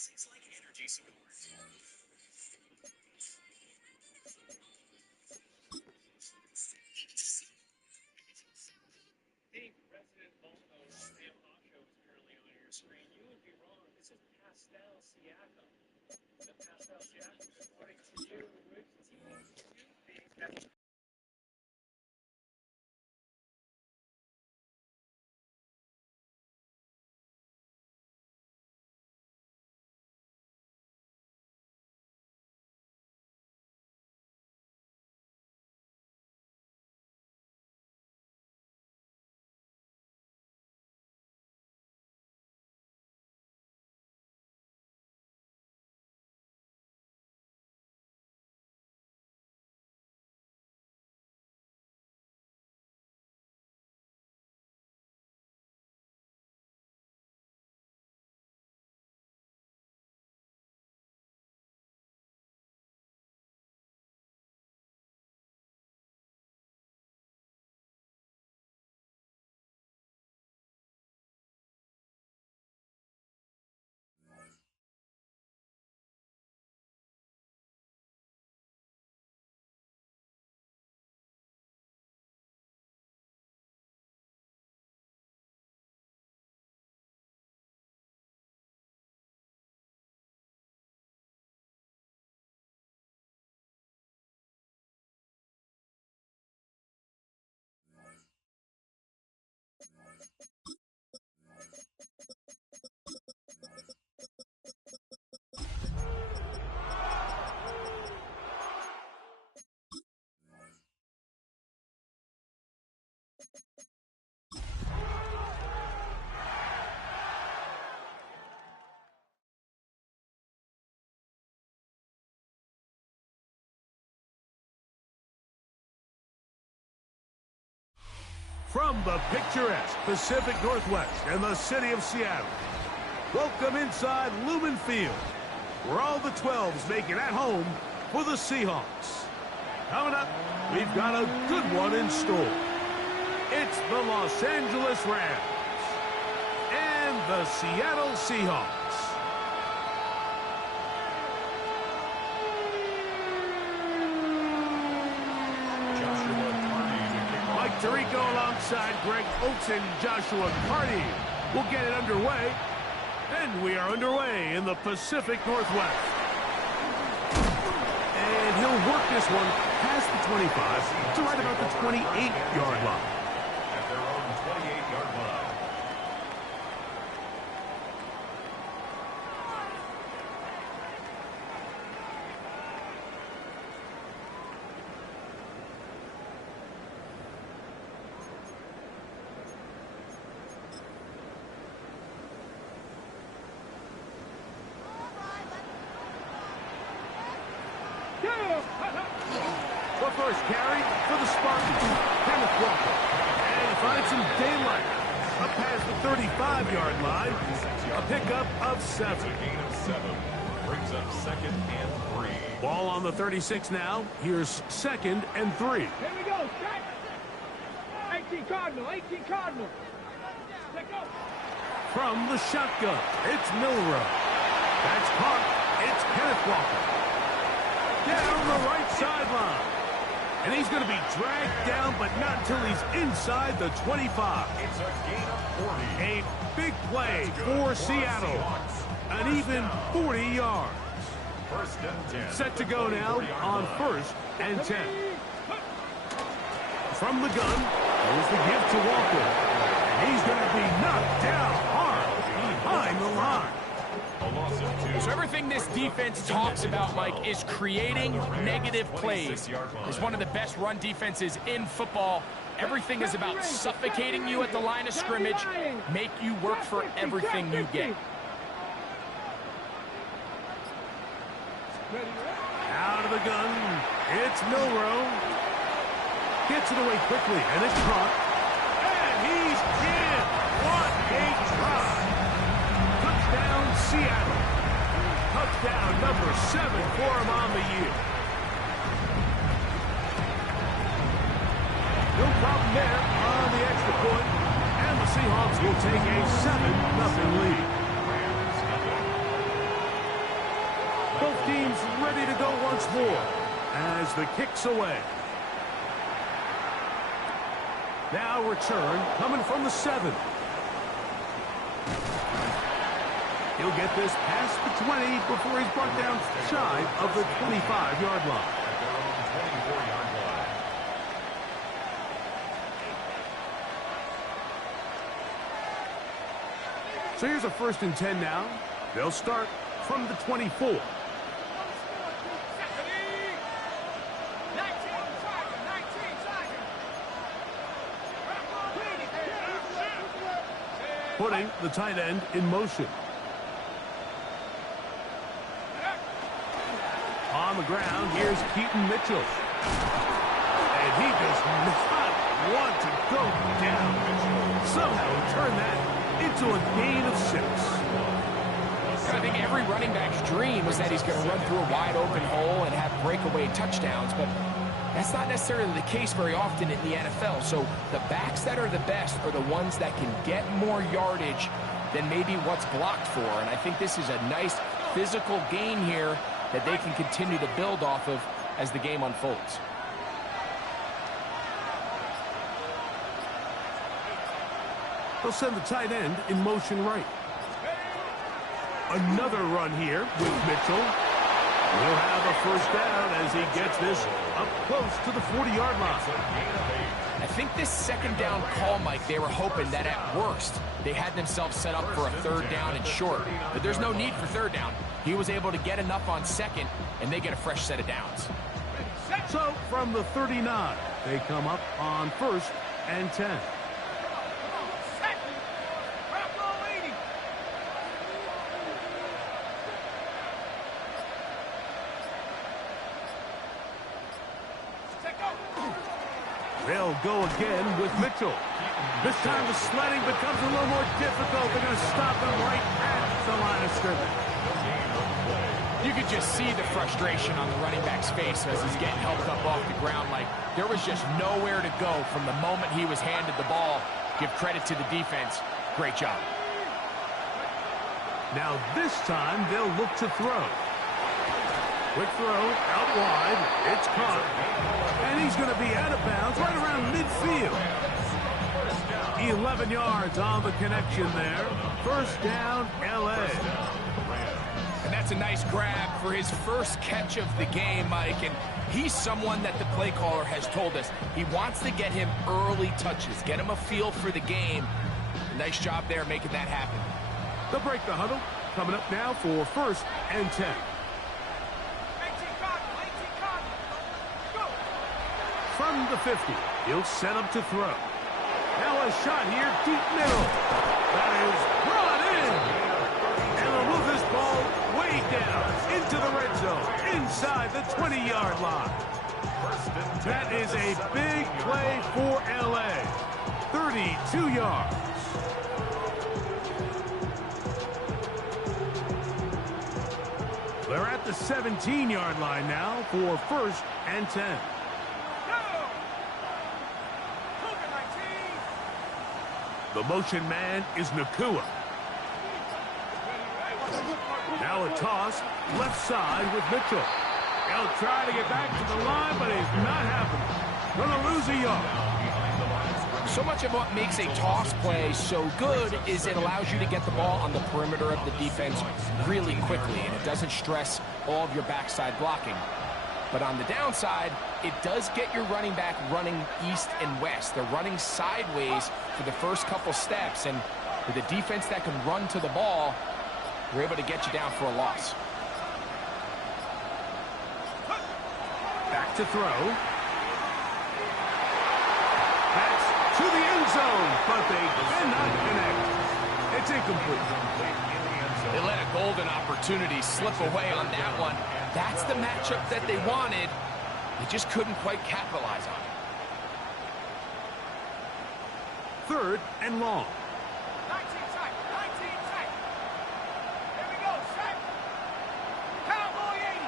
Hey, President Volvo, Sam Hosho is currently on your screen. You would be wrong. This is Pascal Siakam. The Pascal Siakam, according to you, which team do you think has From the picturesque Pacific Northwest and the city of Seattle, welcome inside Lumen Field, where all the 12s make it at home for the Seahawks. Coming up, we've got a good one in store. It's the Los Angeles Rams and the Seattle Seahawks. Tirico alongside Greg Oates and Joshua Carty will get it underway. And we are underway in the Pacific Northwest. And he'll work this one past the 25 to right about the 28-yard line. At their own 28-yard line. The first carry for the Spartans, Kenneth Walker. And he finds some daylight up past the 35-yard line. A pickup of 7. It's a gain of 7. Brings up 2nd and 3. Ball on the 36 now. Here's 2nd and 3. Here we go, set! 18 Cardinal, 18 Cardinal. Take up. From the shotgun, it's Milrow. That's caught. It's Kenneth Walker. Down the right sideline. And he's going to be dragged down, but not until he's inside the 25. It's a gain of 40. A big play for Seattle. An even 40 yards. 1st and 10. Set to go now on 1st and 10. From the gun, there's the give to Walker. And he's going to be knocked down hard behind the line. So everything this defense talks about, Mike, is creating negative plays. It's one of the best run defenses in football. Everything is about suffocating you at the line of scrimmage, make you work for everything you get. Out of the gun, it's Milrow. Gets it away quickly, and it's caught. And he's in. What a try. Touchdown, Seattle. Touchdown number 7 for him on the year. No problem there on the extra point. And the Seahawks will take a 7-0 lead. team's ready to go once more as the kick's away. Now return coming from the 7. He'll get this past the 20 before he's brought down shy of the 25-yard line. At their own 24-yard line. So here's a 1st and 10 now. They'll start from the 24. Putting the tight end in motion. On the ground, here's Keaton Mitchell. And he does not want to go down. Somehow he turned that into a gain of 6. I think every running back's dream is that he's going to run through a wide open hole and have breakaway touchdowns, but that's not necessarily the case very often in the NFL. So the backs that are the best are the ones that can get more yardage than maybe what's blocked for. And I think this is a nice physical gain here that they can continue to build off of as the game unfolds. They'll send the tight end in motion right. Another run here with Mitchell. He'll have a 1st down as he gets this up close to the 40-yard line. I think this 2nd down call, Mike, they were hoping that at worst they had themselves set up for a 3rd down and short. But there's no need for 3rd down. He was able to get enough on 2nd, and they get a fresh set of downs. So from the 39, they come up on 1st and 10. They'll go again with Mitchell. This time the sledding becomes a little more difficult. They're going to stop him right at the line of scrimmage. You could just see the frustration on the running back's face as he's getting helped up off the ground. Like, there was just nowhere to go from the moment he was handed the ball. Give credit to the defense. Great job. Now this time they'll look to throw. Quick throw out wide. It's caught. And he's going to be out of bounds right around midfield. 11 yards on the connection there. 1st down, L.A. And that's a nice grab for his first catch of the game, Mike. And he's someone that the play caller has told us he wants to get him early touches, get him a feel for the game. Nice job there making that happen. They'll break the huddle. Coming up now for 1st and 10. From the 50, he'll set up to throw. Now a shot here, deep middle. That is brought in. And they'll move this ball way down into the red zone, inside the 20-yard line. That is a big play for L.A. 32 yards. They're at the 17-yard line now for 1st and 10. The motion man is Nakua. Now a toss, left side with Mitchell. He'll try to get back to the line, but it's not happening. Going to lose a yard. So much of what makes a toss play so good is it allows you to get the ball on the perimeter of the defense really quickly, and it doesn't stress all of your backside blocking. But on the downside, it does get your running back running east and west. They're running sideways for the first couple steps, and with a defense that can run to the ball, they're able to get you down for a loss. Back to throw. Pass to the end zone, but they cannot connect. It's incomplete. They let a golden opportunity slip away on that one. That's the matchup that they wanted. They just couldn't quite capitalize on it. 3rd and long. 19 tight. Here we go, set. Cowboy 80.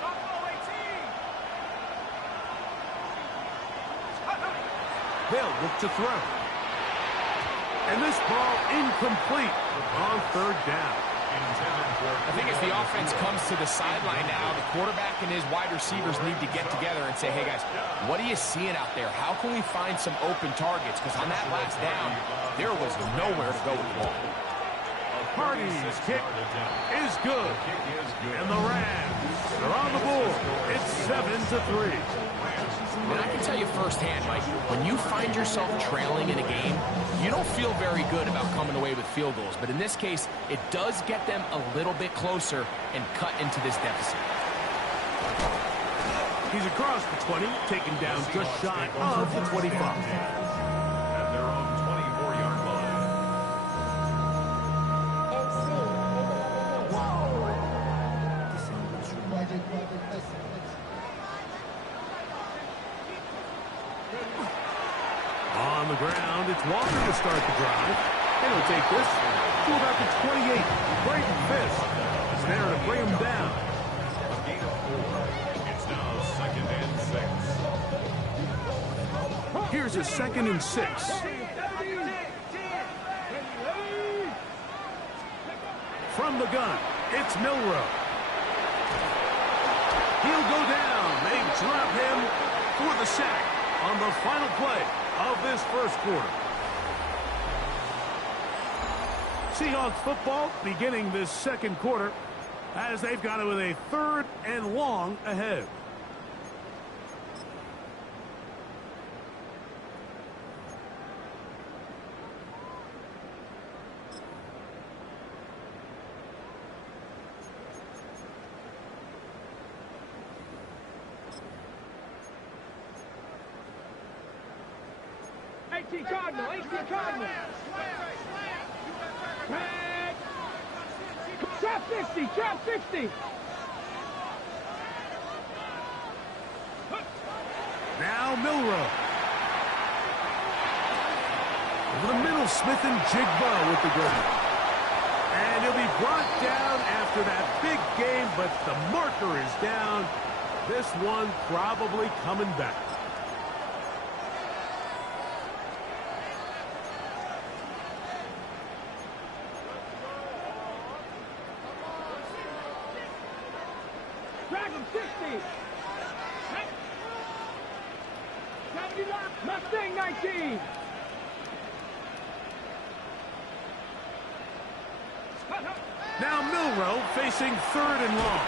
Buffalo 18. They'll look to throw. And this ball incomplete on 3rd down. I think as the offense comes to the sideline now, the quarterback and his wide receivers need to get together and say, hey, guys, what are you seeing out there? How can we find some open targets? Because on that last down, there was nowhere to go with the ball. Party's kick is good. And the Rams are on the board. It's 7-3. And I can tell you firsthand, Mike, when you find yourself trailing in a game, you don't feel very good about coming away with field goals. But in this case, it does get them a little bit closer and cut into this deficit. He's across the 20, taken down just shy of the 25. At their own 24-yard line. On the ground, it's Walker to start the drive. And he'll take this to about the 28. Brayton Fisk is there to bring him down. A gain of 4. It's now 2nd and 6. Here's a 2nd and 6. From the gun, it's Milroe. He'll go down. They drop him for the sack on the final play of this first quarter. Seahawks football beginning this second quarter as they've got it with a 3rd and long ahead. Cardinal, 18 Cardinal. Trap 60, trap 60. Now Milroe. Over the middle, Smith and Jigba with the grab. And he'll be brought down after that big game, but the marker is down. This one probably coming back. Dragon 60. Mustang 19. Now Milroe facing 3rd and long.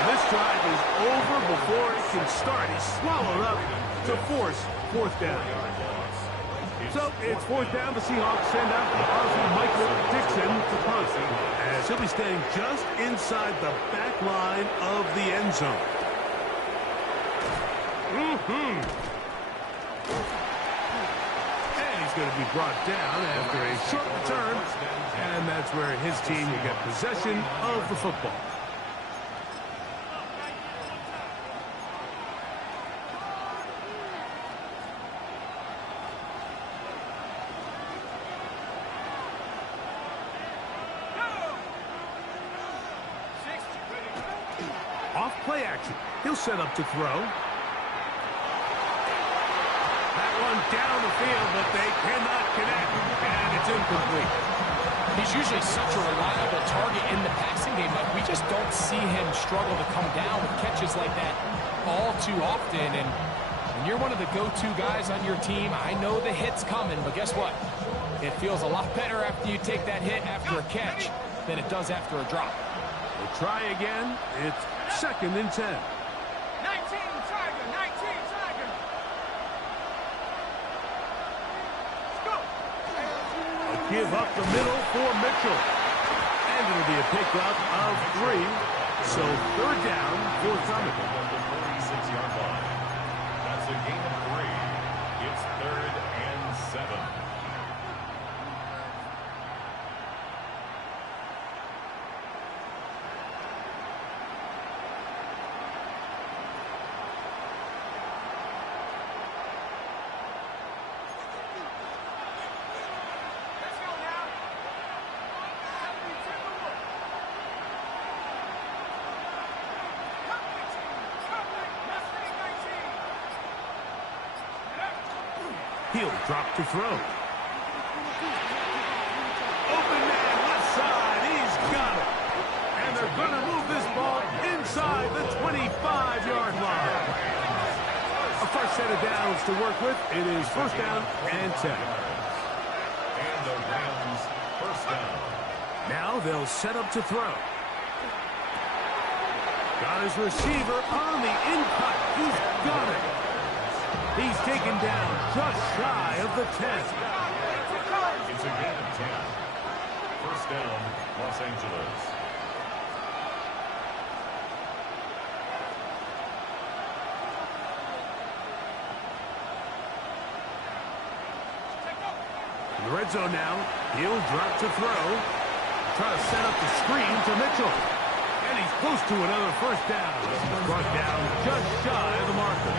And this drive is over before it can start. He's swallowed up to force 4th down. So it's 4th down. The Seahawks send out the Aussie Michael Dixon to punt, as he'll be standing just inside the back line of the end zone. And he's going to be brought down after a short return, and that's where his team will get possession of the football. Off play action. He'll set up to throw. That one down the field, but they cannot connect, and it's incomplete. He's usually such a reliable target in the passing game, but we just don't see him struggle to come down with catches like that all too often. And when you're one of the go-to guys on your team, I know the hit's coming, but guess what? It feels a lot better after you take that hit after a catch than it does after a drop. They try again. It's 2nd and 10. 19 Tiger, 19 Tiger. Let's go. A give up the middle for Mitchell. And it'll be a pickup of 3. So 3rd down forthcoming. The 46-yard line. That's a gain of 3. It's 3rd and 7. He'll drop to throw. Open man, left side. He's fresh set of downs to work with. It is first down and 10. And the Rams first down. Now they'll set up to throw. Got his receiver on the in-cut. He's got it. He's taken down just shy of the 10. It's a gain of 10. First down, Los Angeles. In the red zone now, he'll drop to throw. Try to set up the screen to Mitchell. And he's close to another first down. Brought down just shy of the marker.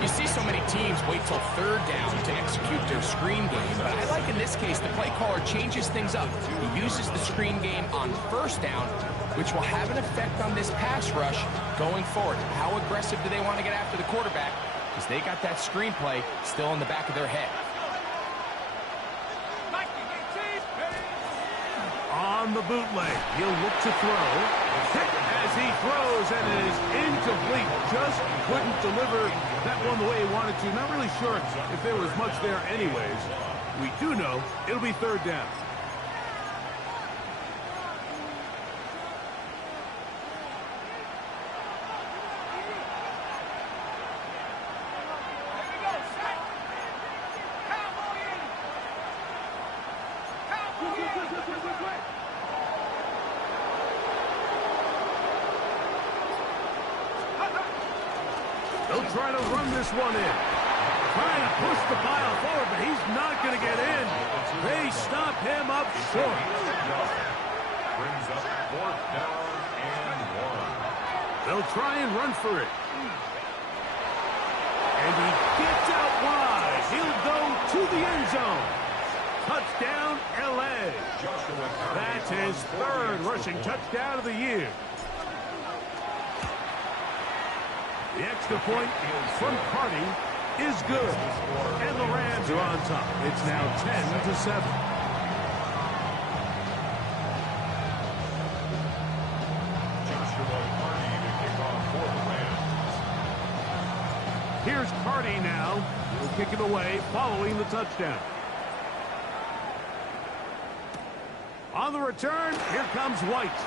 You see so many teams wait till third down to execute their screen game, but I like in this case the play caller changes things up. He uses the screen game on first down, which will have an effect on this pass rush going forward. How aggressive do they want to get after the quarterback? Because they got that screen play still in the back of their head. On the bootleg, he'll look to throw. Hit as he throws, and it is incomplete. Just couldn't deliver that one the way he wanted to. Not really sure if there was much there anyways. We do know it'll be third down. They'll try to run this one in. Trying to push the pile forward, but he's not going to get in. They stop him up short. Brings up fourth down and 1. They'll try and run for it. And he gets out wide. He'll go to the end zone. Touchdown, L.A. That's his third rushing touchdown of the year. The extra point from Carty is good. And the Rams are on top. It's now 10-7. Joshua Carty to kick off for the Rams. Here's Carty now. He'll kick it away following the touchdown. On the return, here comes White.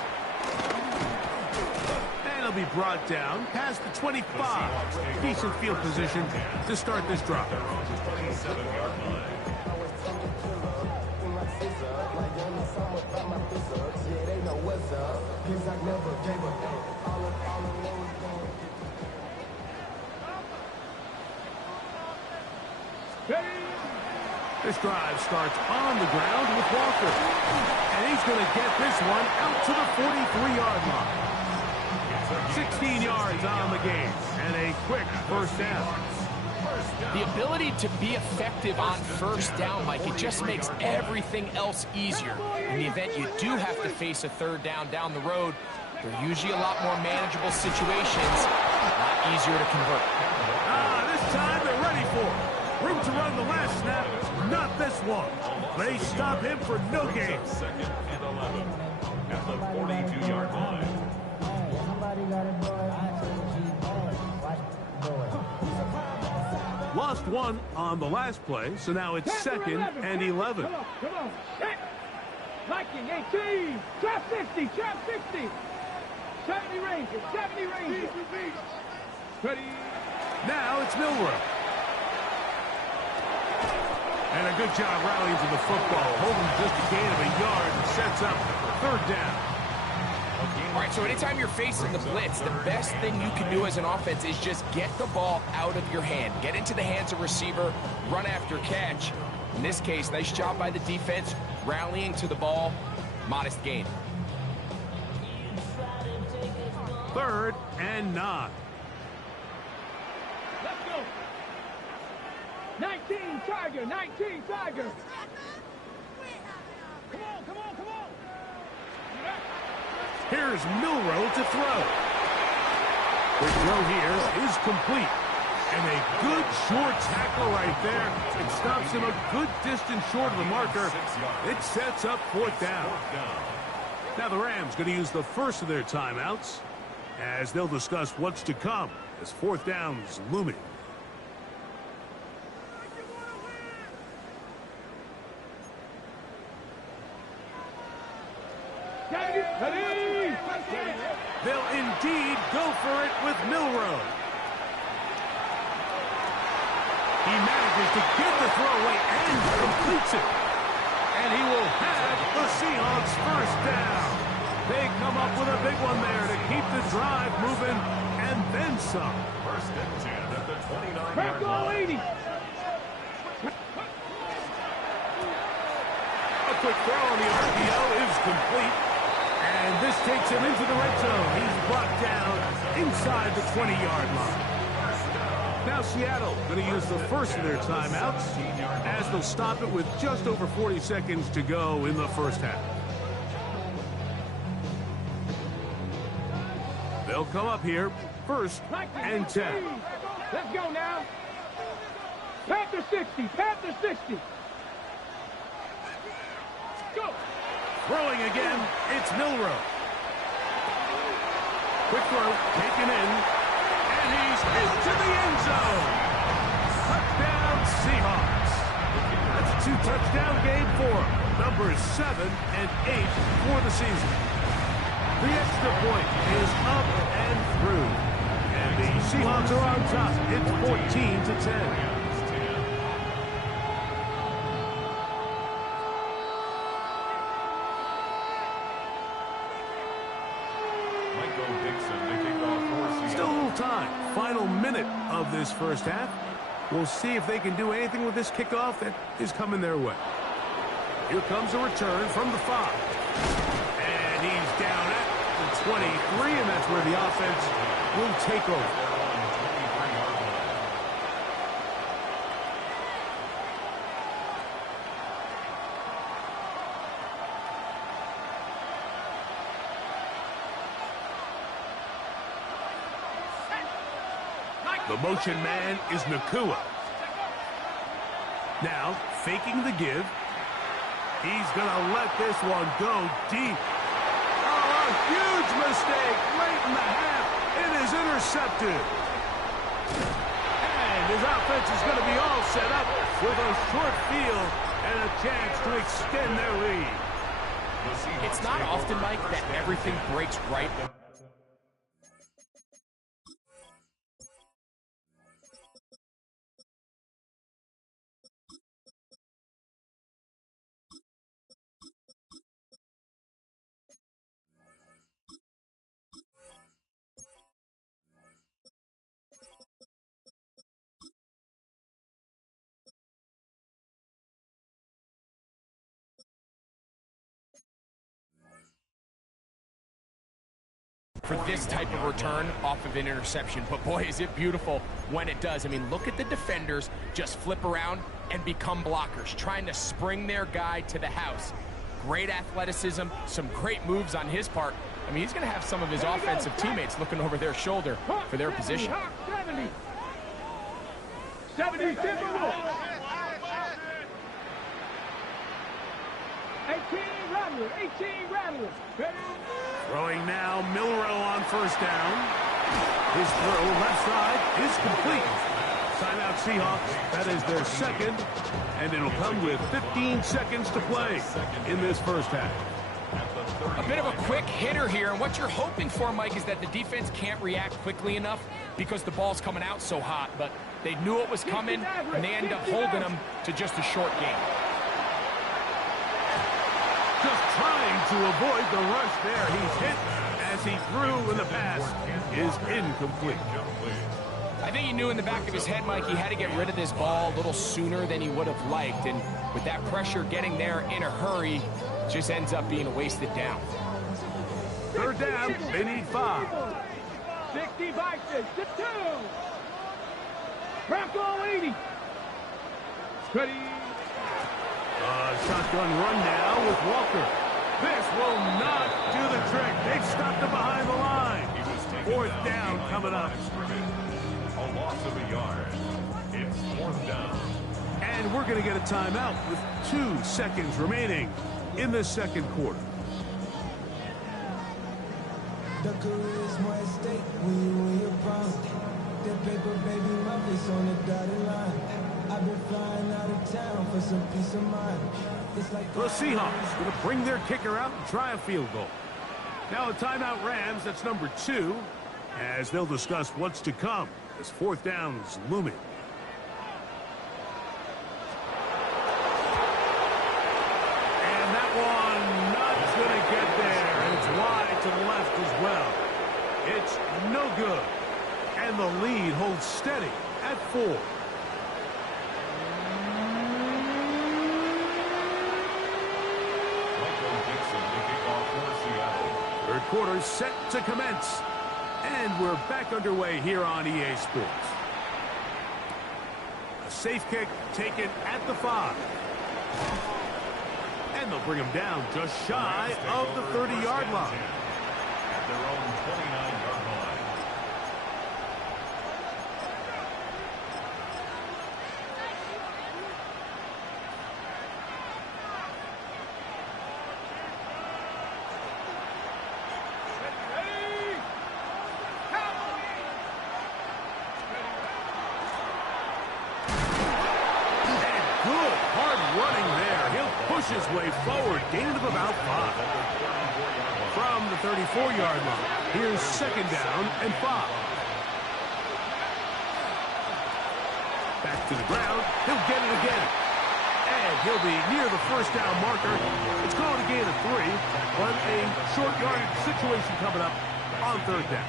And he'll be brought down past the 25. Decent field position to start this drive. 27-yard line. This drive starts on the ground with Walker. And he's going to get this one out to the 43-yard line. 16 yards on the game. And a quick first down. The ability to be effective on first down, Mike, it just makes everything else easier. In the event you do have to face a third down the road, they're usually a lot more manageable situations, a lot easier to convert. This time they're ready for it. Room to run the last snap, not this one. They stop him for no gain. Second and 11 at the 42-yard line. Lost one on the last play, so now it's second and 11. Come on. Viking 18. Trap 60. Trap 60. 70 Rangers. 70 Rangers. Ready. Now it's Milroe. And a good job rallying to the football. Holding just a gain of a yard and sets up third down. All right, so anytime you're facing the blitz, the best thing you can do as an offense is just get the ball out of your hand. Get into the hands of receiver, run after catch. In this case, nice job by the defense, rallying to the ball, modest gain. Third and 9. Let's go. 19 Tiger. 19 Tiger. Come on, come on, come on. Here's Milroe to throw. The throw here is complete. And a good short tackle right there. It stops him a good distance short of the marker. It sets up fourth down. Now the Rams going to use the first of their timeouts as they'll discuss what's to come as fourth down is looming They'll indeed go for it with Milroe. He manages to get the throwaway and completes it. And he will have the Seahawks first down. They come up with a big one there to keep the drive moving and then some. First and 10 at the 29-yard Back goal line. 80. A quick throw on the RPO is complete. And this takes him into the red zone. He's brought down inside the 20-yard line. Now Seattle going to use the first of their timeouts as they'll stop it with just over 40 seconds to go in the first half. They'll come up here, first and 10. Let's go now. Panther 60. Panther 60. Go. Throwing again, it's Milroe. Quick throw, taken in, and he's into the end zone. Touchdown, Seahawks. That's a 2-touchdown game for him. Numbers 7 and 8 for the season. The extra point is up and through. And the Seahawks are on top. It's 14-10. Still a little time. Final minute of this first half. We'll see if they can do anything with this kickoff that is coming their way. Here comes a return from the 5. And he's down at the 23, and that's where the offense will take over. The motion man is Nakua. Now, faking the give. He's going to let this one go deep. Oh, a huge mistake late in the half. It is intercepted. And his offense is going to be all set up with a short field and a chance to extend their lead. It's not often, Mike, that everything breaks right. For this type of return off of an interception. But boy, is it beautiful when it does. I mean, look at the defenders just flip around and become blockers, trying to spring their guy to the house. Great athleticism, some great moves on his part. I mean, he's going to have some of his offensive teammates looking over their shoulder for their position. 70 Timberwolves. 18 Rattler. 18 Rattler. Ready? Throwing now, Milroe on first down. His throw left side is complete. Timeout Seahawks. That is their second, and it'll come with 15 seconds to play in this first half. A bit of a quick hitter here, and what you're hoping for, Mike, is that the defense can't react quickly enough because the ball's coming out so hot, but they knew it was coming, and they end up holding them to just a short game. Just trying to avoid the rush there. He's hit as he threw, and the pass is incomplete. I think he knew in the back of his head, Mike, he had to get rid of this ball a little sooner than he would have liked, and with that pressure getting there in a hurry, just ends up being a wasted down. Third down, they need 5. 60 Vikings, 2. Bronco 80. Ready. Shotgun run now with Walker. This will not do the trick. They've stopped him behind the line. Fourth down coming up. A loss of a yard. It's 4th down. And we're going to get a timeout with 2 seconds remaining in the second quarter. The career is more at stake when you win your prime. The paper, baby, my face on the dotted line. I've been flying out of town for some peace of mind. It's like The Seahawks going to bring their kicker out and try a field goal. Now a timeout Rams, that's number 2, as they'll discuss what's to come as fourth down's looming. And that one not going to get there, and it's wide to the left as well. It's no good, and the lead holds steady at 4. Third quarter set to commence. And we're back underway here on EA Sports. A safe kick taken at the 5. And they'll bring him down just shy of the 30-yard line. At their own 29-yard line. His way forward, gain of about 5. From the 34-yard line, here's second down and 5. Back to the ground, he'll get it again. And he'll be near the first down marker. It's going to gain of 3, but a short yardage situation coming up on third down.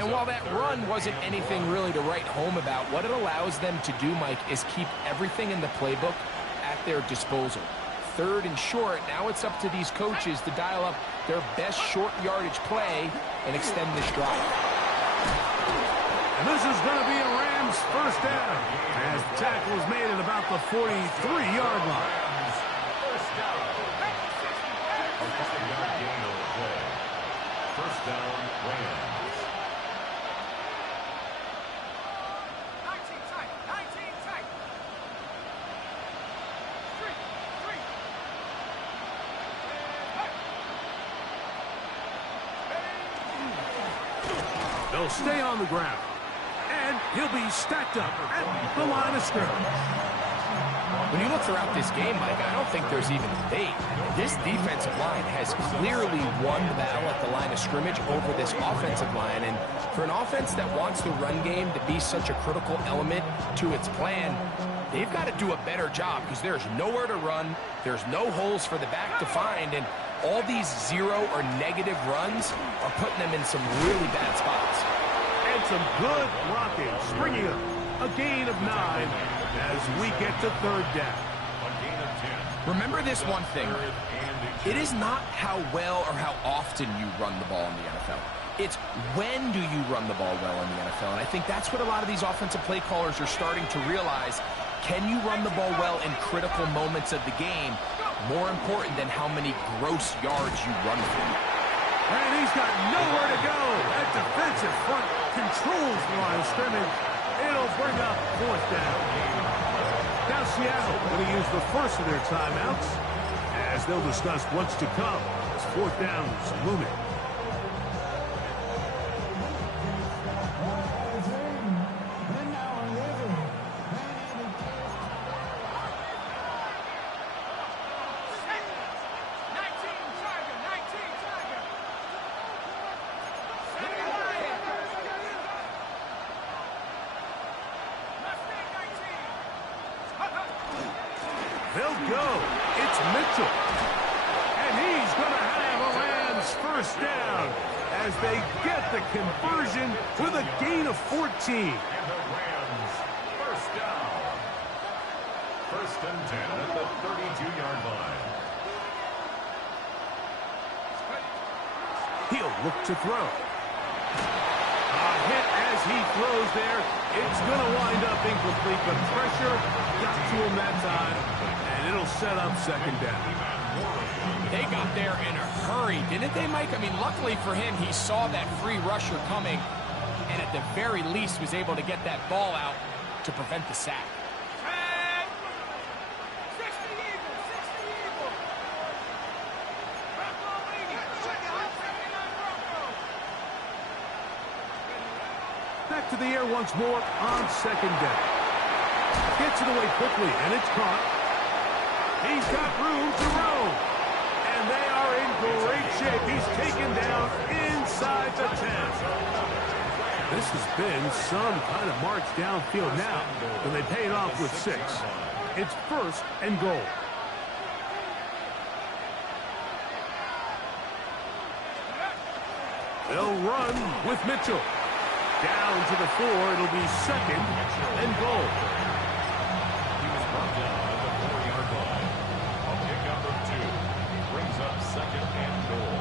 And while that run wasn't anything really to write home about, what it allows them to do, Mike, is keep everything in the playbook at their disposal. Third and short, now it's up to these coaches to dial up their best short yardage play and extend this drive. And this is going to be a Rams first down as the tackle is made at about the 43-yard line. First down. A 5-yard gain on the play. First down, Rams. They'll stay on the ground. And he'll be stacked up at the line of scrimmage. When you look throughout this game, Mike, I don't think there's even debate. This defensive line has clearly won the battle at the line of scrimmage over this offensive line. And for an offense that wants the run game to be such a critical element to its plan, they've got to do a better job because there's nowhere to run. There's no holes for the back to find. And all these 0 or negative runs are putting them in some really bad spots. And some good blocking, springing up. A gain of 9 as we get to third down. A gain of 10. Remember this one thing. It is not how well or how often you run the ball in the NFL. It's when do you run the ball well in the NFL. And I think that's what a lot of these offensive play callers are starting to realize. Can you run the ball well in critical moments of the game? More important than how many gross yards you run for. And he's got nowhere to go. That defensive front controls the line of scrimmage. It'll bring up fourth down. Now Seattle going to use the first of their timeouts as they'll discuss what's to come as fourth down's looming. They'll go. It's Mitchell. And he's going to have a Rams first down as they get the conversion with a gain of 14. And the Rams first down. First and 10 at the 32-yard line. He'll look to throw. A hit as he throws there. It's going to wind up incomplete, but pressure got to him that time, and it'll set up second down. They got there in a hurry, didn't they, Mike? I mean, luckily for him, he saw that free rusher coming, and at the very least was able to get that ball out to prevent the sack. Back to the air once more on second down. Gets it away quickly, and it's caught. He's got room to roam. And they are in great shape. He's taken down inside the 10. This has been some kind of march downfield now, and they pay it off with 6. It's 1st and goal. They'll run with Mitchell. Down to the 4. It'll be 2nd and goal. He was brought down at the 4-yard line. A pickup of 2. Brings up 2nd and goal.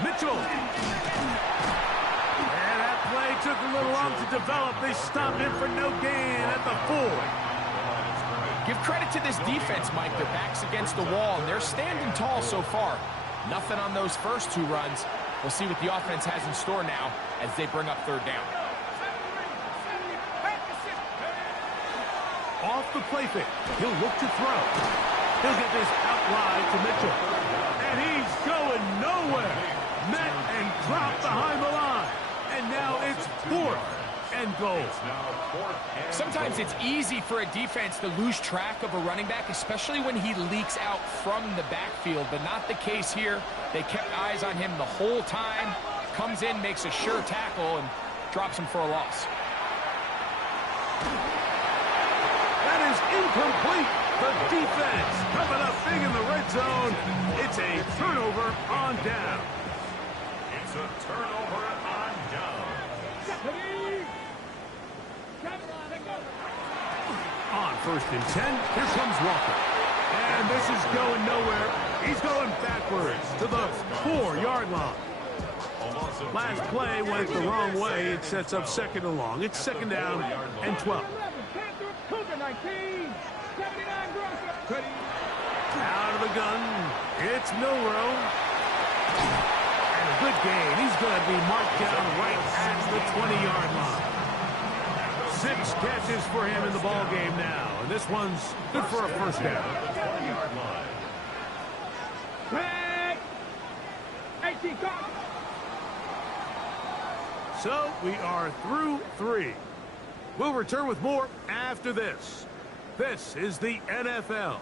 Mitchell. And that play took a little long to develop. They stopped him for no gain at the 4. Give credit to this defense, Mike. Their back's against the wall, and they're standing tall so far. Nothing on those first 2 runs. We'll see what the offense has in store now as they bring up 3rd down. Off the play fake. He'll look to throw. He'll get this out wide to Mitchell. And he's going nowhere. Met and dropped behind the line. And now it's 4th and goal. Sometimes it's easy for a defense to lose track of a running back, especially when he leaks out from the backfield, but not the case here. They kept eyes on him the whole time. Comes in, makes a sure tackle, and drops him for a loss. That is incomplete. The defense coming up big in the red zone. It's a turnover on down. It's a turnover on down. On 1st and 10, here comes Walker. And this is going nowhere. He's going backwards to the 4-yard line. Last play went the wrong way. It sets up 2nd and long. It's 2nd down and 12. Out of the gun, it's Milroe. And a good game. He's going to be marked down right at the 20-yard line. 6 catches for him in the ball game now. And this one's good for a 1st down. So we are through 3. We'll return with more after this. This is the NFL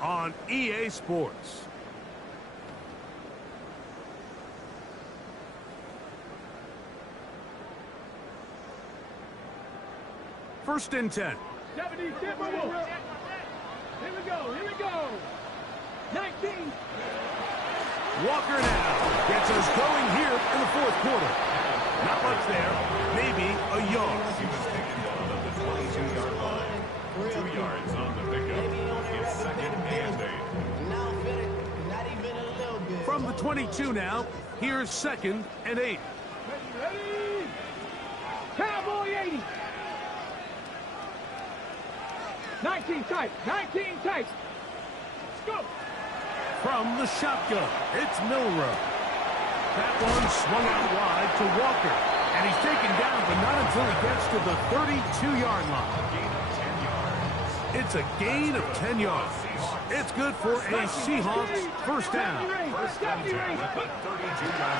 on EA Sports. First and 10. 70, here we go, 19. Walker now gets us going here in the 4th quarter. Not much there, maybe a yard. He was taken down at the 22-yard line. 2 yards on the pickup. It's 2nd and 8. From the 22 now, here's 2nd and 8. Ready? Cowboy 80. 19 tight. Let's go. From the shotgun, it's Milroe. That one swung out wide to Walker. And he's taken down, but not until he gets to the 32-yard line. It's a gain of 10 yards. It's good for a Seahawks 1st down.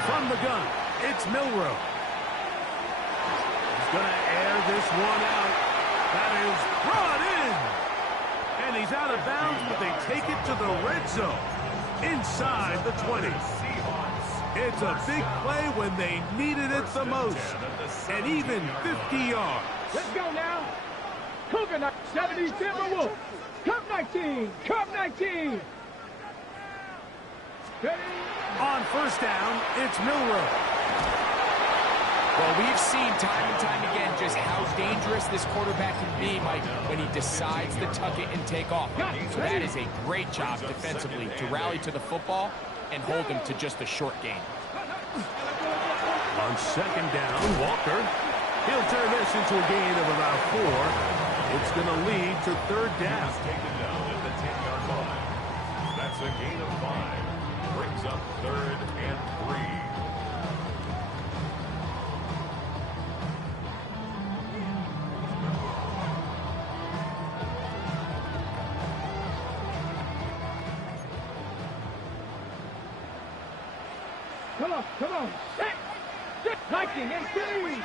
From the gun, it's Milroe. He's going to air this one out. That is brought in. And he's out of bounds, but they take it to the red zone. Inside the 20. It's a big play when they needed it the most. And even 50 yards. Let's go now. Cougar 70 Timberwolves. Cup 19. Ready? On 1st down, it's Milroe. Well, we've seen time and time again just how dangerous this quarterback can be, Mike, when he decides to tuck it and take off. So that is a great job defensively to rally to the football and hold him to just a short gain. On 2nd down, Walker. He'll turn this into a gain of about 4. It's going to lead to 3rd down. Taken down at the 10-yard line. That's a gain of 5. Brings up 3rd and 3. Come on. Liking and three.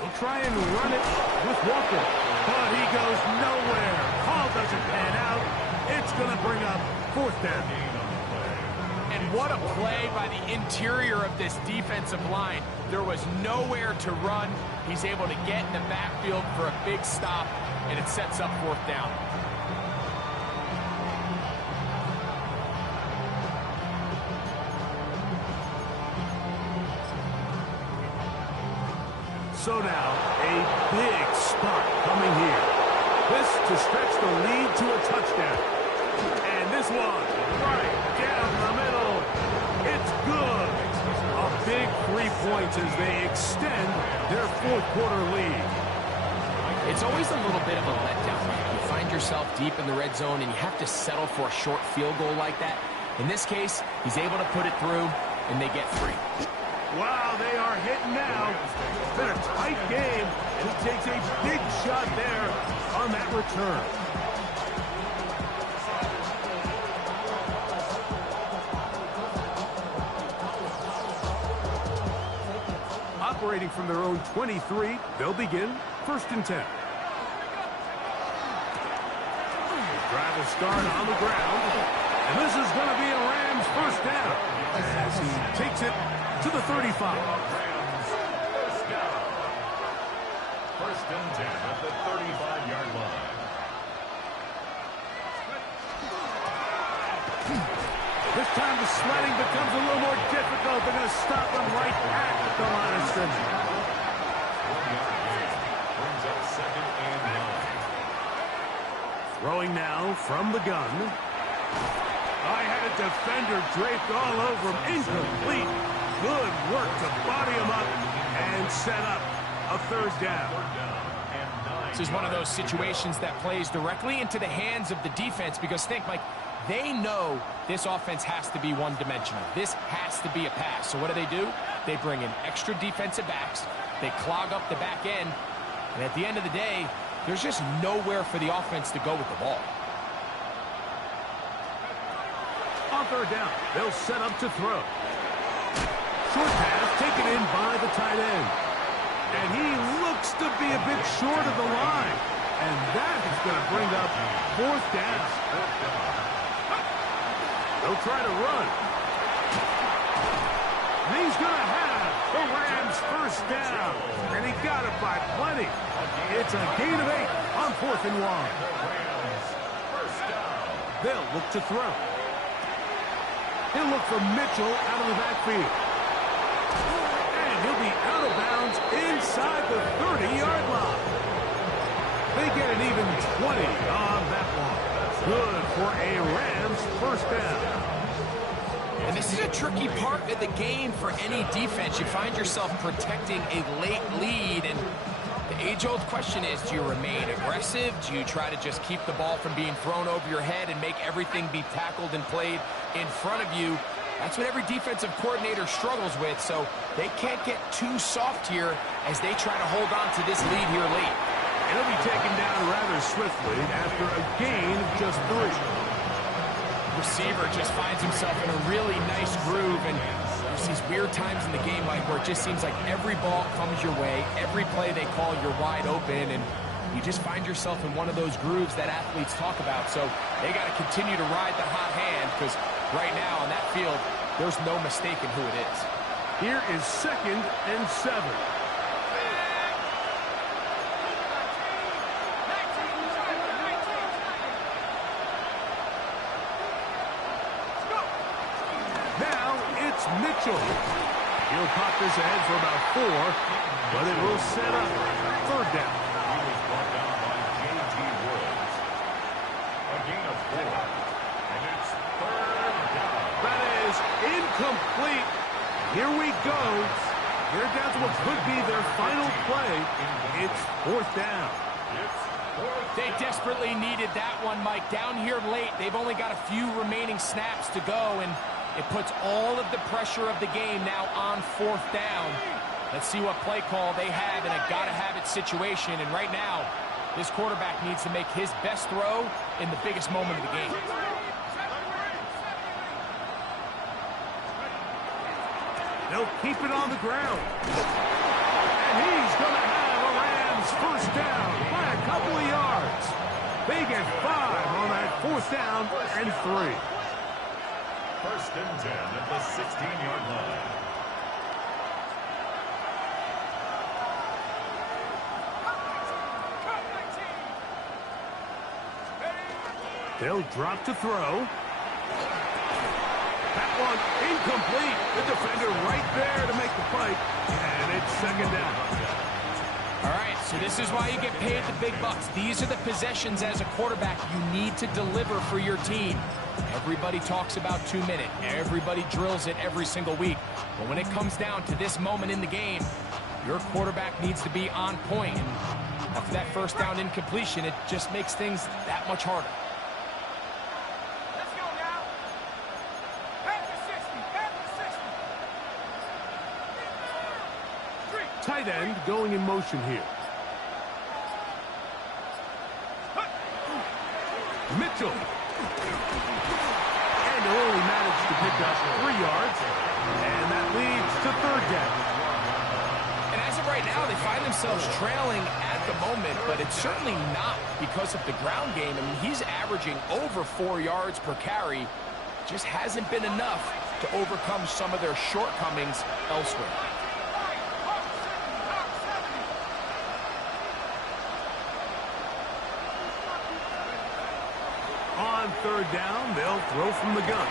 He'll try and run it with Walker, but he goes nowhere. Call doesn't pan out. It's going to bring up 4th down. And what a play by the interior of this defensive line. There was nowhere to run. He's able to get in the backfield for a big stop, and it sets up 4th down. So now, a big spot coming here. This to stretch the lead to a touchdown. And this one, right down the middle. It's good. A big 3 points as they extend their 4th quarter lead. It's always a little bit of a letdown. You find yourself deep in the red zone, and you have to settle for a short field goal like that. In this case, he's able to put it through, and they get 3. Wow, they are hitting now. It's been a tight game, and he takes a big shot there on that return. Operating from their own 23, they'll begin 1st and 10. Drive will start on the ground, and this is going to be a Rams 1st down as he takes it to the 35. First down. 1st and 10 at the 35-yard line. This time the sledding becomes a little more difficult. They're going to stop him right at the line of scrimmage. 1-yard gain brings up 2nd and 9. Throwing now from the gun. I had a defender draped all over him. Incomplete. Good work to body him up and set up a 3rd down. This is one of those situations that plays directly into the hands of the defense because think, Mike, they know this offense has to be one-dimensional. This has to be a pass. So what do? They bring in extra defensive backs. They clog up the back end. And at the end of the day, there's just nowhere for the offense to go with the ball. On 3rd down, they'll set up to throw. Short pass taken in by the tight end. And he looks to be a bit short of the line. And that is going to bring up 4th down. They'll try to run. And he's going to have the Rams 1st down. And he got it by plenty. It's a gain of 8 on 4th and 1. They'll look to throw. He'll look for Mitchell out of the backfield. And he'll be out of bounds inside the 30-yard line. They get an even 20 on that one. Good for a Rams 1st down. And this is a tricky part of the game for any defense. You find yourself protecting a late lead, and the age-old question is, do you remain aggressive? Do you try to just keep the ball from being thrown over your head and make everything be tackled and played in front of you? That's what every defensive coordinator struggles with, so they can't get too soft here as they try to hold on to this lead here late. And he'll be taken down rather swiftly after a gain of just 3. Receiver just finds himself in a really nice groove, and there's these weird times in the game, Mike, where it just seems like every ball comes your way, every play they call, you're wide open, and you just find yourself in one of those grooves that athletes talk about. So they got to continue to ride the hot hand because right now on that field, there's no mistaking who it is. Here is 2nd and 7. Mitchell. He'll pop this ahead for about 4, but it will set up 3rd down. He was brought down by J.G. Woods. A gain of 4, and it's 3rd down. That is incomplete. Here we go. They're down to what could be their final play. It's 4th down. They desperately needed that one, Mike. Down here late, they've only got a few remaining snaps to go, and it puts all of the pressure of the game now on 4th down. Let's see what play call they have in a gotta-have-it situation. And right now, this quarterback needs to make his best throw in the biggest moment of the game. They'll keep it on the ground. And he's going to have a Rams first down by a couple of yards. They get 5 on that fourth down and 3. First and 10 at the 16-yard line. They'll drop to throw. That one incomplete. The defender right there to make the fight. And it's second down. All right, so this is why you get paid the big bucks. These are the possessions as a quarterback you need to deliver for your team. Everybody talks about 2 minute. Everybody drills it every single week. But when it comes down to this moment in the game, your quarterback needs to be on point. And after that first down incompletion, it just makes things that much harder. Let's go now. Back to 60. Back to 60. Tight end going in motion here. Mitchell. And only managed to pick up 3 yards. And that leads to third down. And as of right now, they find themselves trailing at the moment, but it's certainly not because of the ground game. I mean, he's averaging over 4 yards per carry. Just hasn't been enough to overcome some of their shortcomings elsewhere. On third down, they'll throw from the gun.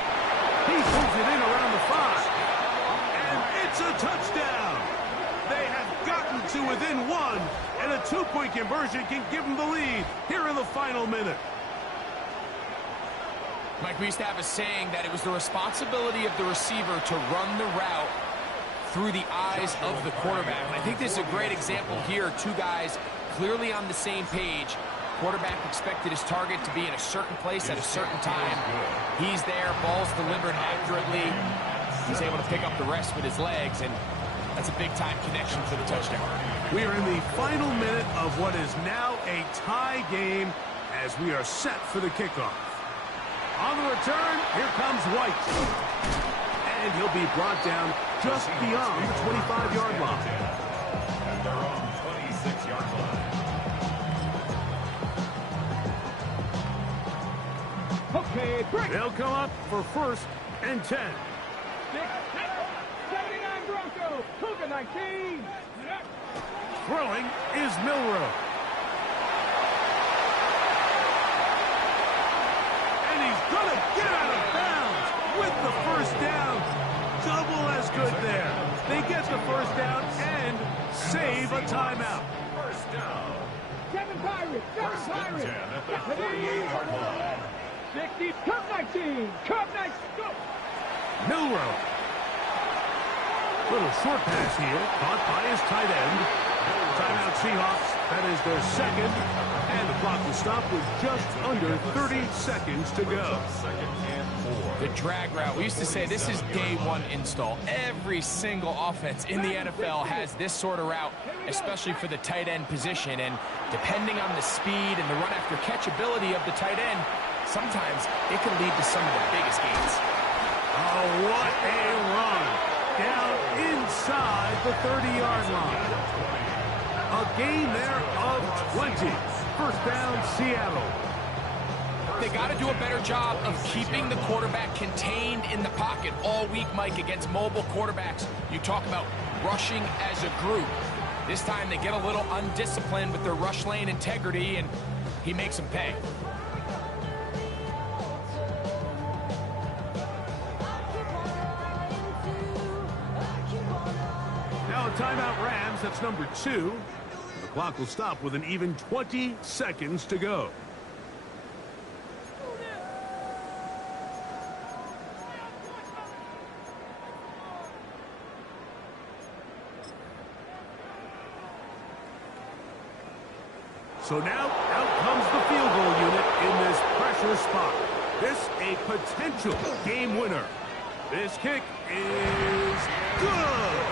He pulls it in around the 5. And it's a touchdown. They have gotten to within 1, and a 2-point conversion can give them the lead here in the final minute. Mike, we used to have a saying that it was the responsibility of the receiver to run the route through the eyes of the quarterback. And I think this is a great example here. 2 guys clearly on the same page. Quarterback expected his target to be in a certain place at a certain time. He's there, ball's delivered accurately. He's able to pick up the rest with his legs, and that's a big-time connection for the touchdown. We are in the final minute of what is now a tie game as we are set for the kickoff. On the return, here comes White. And he'll be brought down just beyond the 25-yard line. And they're on 26-yard line. Okay, break. They'll come up for first and 10. 79 Broncos. Cougar 19. Throwing is Milroe. And he's going to get out of bounds with the first down. Double as good there. They get the first down and save a timeout. First down. 7 Pirates. 7 First and Pirates. 10 at the 48-yard line. 60. Cup 19. Cup 19. Go. Milroe. Little short pass here, caught by his tight end. Timeout Seahawks, that is their second. And the clock will stop with just under 30 seconds to go. Second and 4. The drag route. We used to say this is day one install. Every single offense in the NFL has this sort of route, especially for the tight end position. And depending on the speed and the run after catch ability of the tight end, sometimes it can lead to some of the biggest gains. Oh, what a run. Down inside the 30-yard line. A gain there of 20. First down, Seattle. They got to do a better job of keeping the quarterback contained in the pocket all week, Mike, against mobile quarterbacks. You talk about rushing as a group. This time they get a little undisciplined with their rush lane integrity, and he makes them pay. Now a timeout Rams, that's number 2. The clock will stop with an even 20 seconds to go. So now, out comes the field goal unit in this pressure spot. This a potential game winner. This kick is good.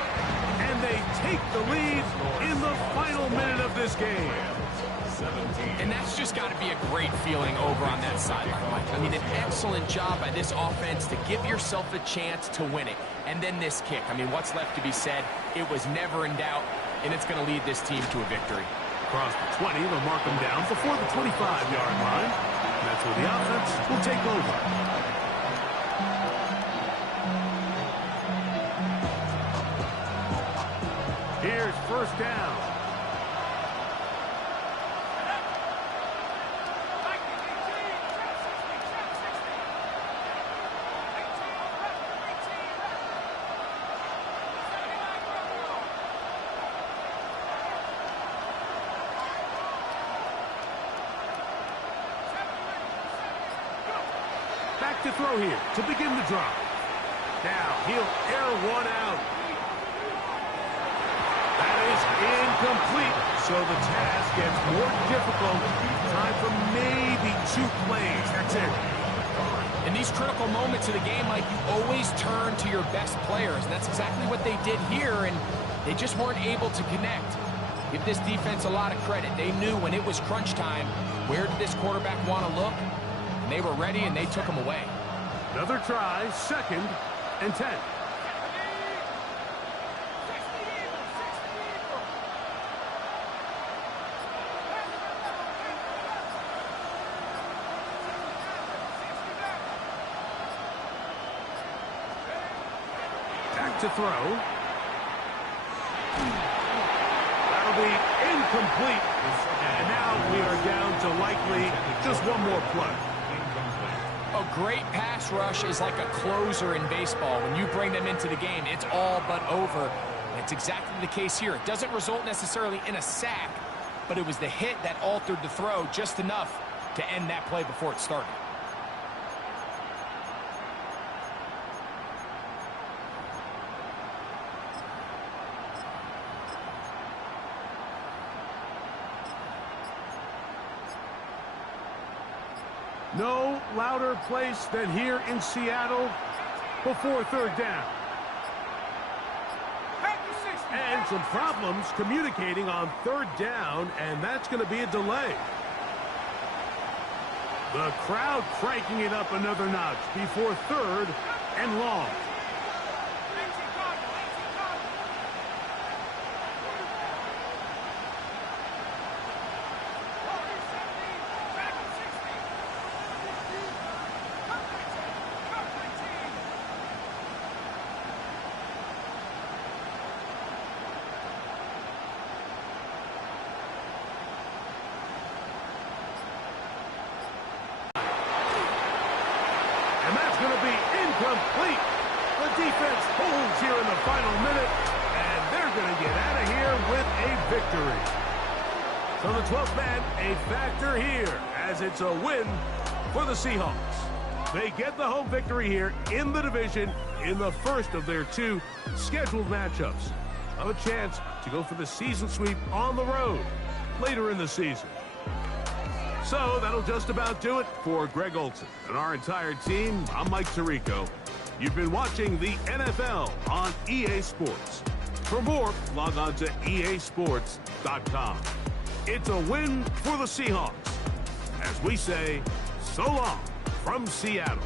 And they take the lead in the final minute of this game. And that's just got to be a great feeling over on that sideline, Mike. I mean, an excellent job by this offense to give yourself a chance to win it. And then this kick. I mean, what's left to be said? It was never in doubt, and it's going to lead this team to a victory. Across the 20, they'll mark them down before the 25-yard line. And that's where the offense will take over. Here's first down. Back to throw here to begin the drive. Now he'll air one out. That is incomplete, so the task gets more difficult. Time for maybe 2 plays. That's it. In these critical moments of the game, Mike, you always turn to your best players, and that's exactly what they did here, and they just weren't able to connect. Give this defense a lot of credit. They knew when it was crunch time, where did this quarterback want to look? And they were ready, and they took him away. Another try, 2nd and 10. Back to throw. That'll be incomplete. And now we are down to likely just one more play. A great pass rush is like a closer in baseball. When you bring them into the game, it's all but over. And it's exactly the case here. It doesn't result necessarily in a sack, but it was the hit that altered the throw just enough to end that play before it started. No louder place than here in Seattle before 3rd down. And some problems communicating on 3rd down, and that's going to be a delay. The crowd cranking it up another notch before 3rd and long. And that's going to be incomplete. The defense holds here in the final minute, and they're going to get out of here with a victory. So the 12th man, a factor here, as it's a win for the Seahawks. They get the home victory here in the division in the first of their 2 scheduled matchups. Have a chance to go for the season sweep on the road later in the season. So that'll just about do it for Greg Olsen and our entire team. I'm Mike Tirico. You've been watching the NFL on EA Sports. For more, log on to easports.com. It's a win for the Seahawks. As we say, so long from Seattle.